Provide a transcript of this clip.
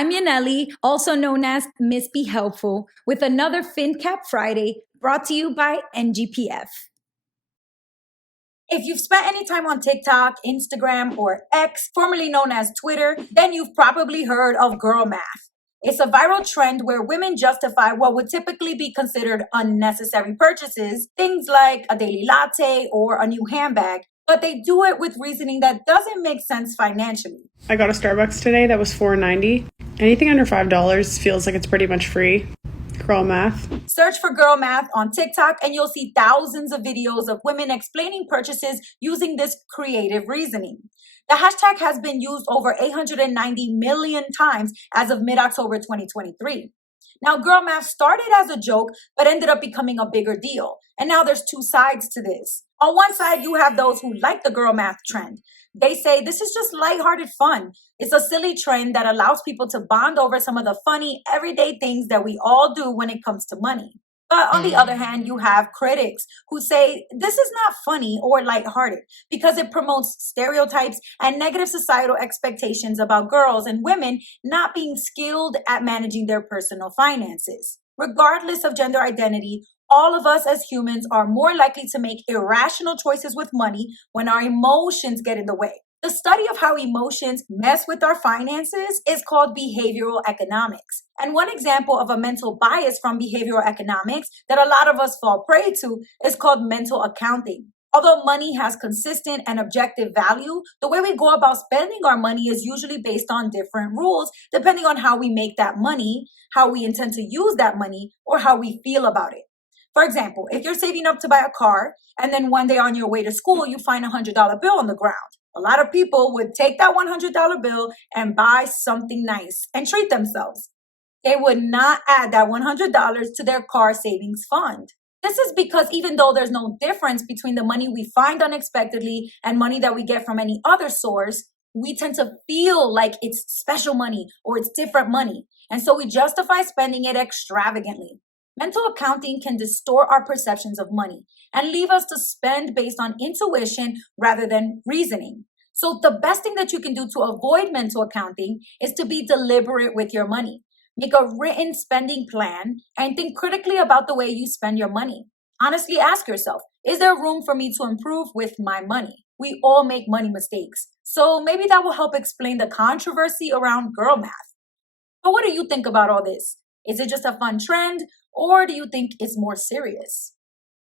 I'm Yaneli, also known as Miss Be Helpful, with another FinCap Friday brought to you by NGPF. If you've spent any time on TikTok, Instagram, or X, formerly known as Twitter, then you've probably heard of girl math. It's a viral trend where women justify what would typically be considered unnecessary purchases, things like a daily latte or a new handbag, but they do it with reasoning that doesn't make sense financially. I got a Starbucks today that was $4.90. Anything under $5 feels like it's pretty much free. Girl math. Search for girl math on TikTok and you'll see thousands of videos of women explaining purchases using this creative reasoning. The hashtag has been used over 890 million times as of mid-October 2023. Now, girl math started as a joke, but ended up becoming a bigger deal. And now there's two sides to this. On one side, you have those who like the girl math trend. They say this is just lighthearted fun. It's a silly trend that allows people to bond over some of the funny, everyday things that we all do when it comes to money. But on the other hand, you have critics who say this is not funny or lighthearted because it promotes stereotypes and negative societal expectations about girls and women not being skilled at managing their personal finances. Regardless of gender identity, all of us as humans are more likely to make irrational choices with money when our emotions get in the way. The study of how emotions mess with our finances is called behavioral economics. And one example of a mental bias from behavioral economics that a lot of us fall prey to is called mental accounting. Although money has consistent and objective value, the way we go about spending our money is usually based on different rules, depending on how we make that money, how we intend to use that money, or how we feel about it. For example, if you're saving up to buy a car and then one day on your way to school, you find a $100 bill on the ground. A lot of people would take that $100 bill and buy something nice and treat themselves. They would not add that $100 to their car savings fund. This is because even though there's no difference between the money we find unexpectedly and money that we get from any other source, we tend to feel like it's special money or it's different money. And so we justify spending it extravagantly. Mental accounting can distort our perceptions of money and leave us to spend based on intuition rather than reasoning. So the best thing that you can do to avoid mental accounting is to be deliberate with your money. Make a written spending plan and think critically about the way you spend your money. Honestly, ask yourself, is there room for me to improve with my money? We all make money mistakes. So maybe that will help explain the controversy around girl math. But what do you think about all this? Is it just a fun trend? Or do you think it's more serious?